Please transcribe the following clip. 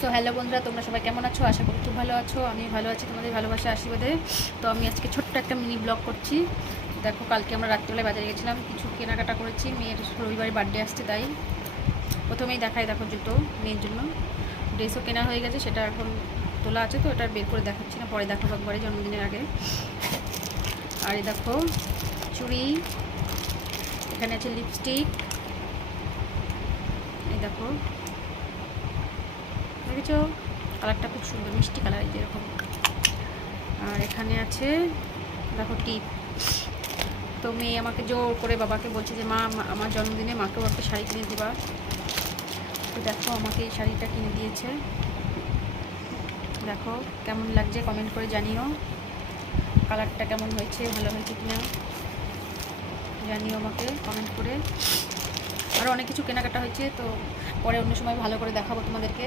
So hello বন্ধুরা, তোমরা সবাই কেমন আছো? আশা করি খুব ভালো আছো। আমি ভালো আছি তোমাদের ভালোবাসা আশীর্বাদে। তো আমি আজকে ছোট্ট একটা মিনি ব্লগ করছি। দেখো, কালকে আমরা রাত্রিবেলায় বাজারে গেছিলাম, কিছু কেনাকাটা করেছি। মেয়ের রবিবারে বার্থডে আসছে, তাই প্রথমেই দেখাই। দেখো, জুতো মেয়ের জন্য, ড্রেসও কেনা হয়ে গেছে, সেটা এখন তোলা আছে, তো এটা বের করে দেখাচ্ছি না, পরে দেখাবো একবারে জন্মদিনের আগে। আর এই দেখো চুড়ি, এখানে আছে লিপস্টিক, এই দেখো দেখেছো, কালারটা খুব সুন্দর, মিষ্টি কালার, এই যেরকম। আর এখানে আছে দেখো টিপ। তো মেয়ে আমাকে জোর করে বাবাকে বলছে যে মা, আমার জন্মদিনে মাকেও একটা শাড়ি কিনে দেবা। তো দেখো, আমাকে এই শাড়িটা কিনে দিয়েছে। দেখো কেমন লাগছে, কমেন্ট করে জানিও। কালারটা কেমন হয়েছে, ভালো হয়েছে কিনা জানিও আমাকে কমেন্ট করে। আরও অনেক কিছু কেনাকাটা হয়েছে, তো পরে অন্য সময় ভালো করে দেখাবো তোমাদেরকে।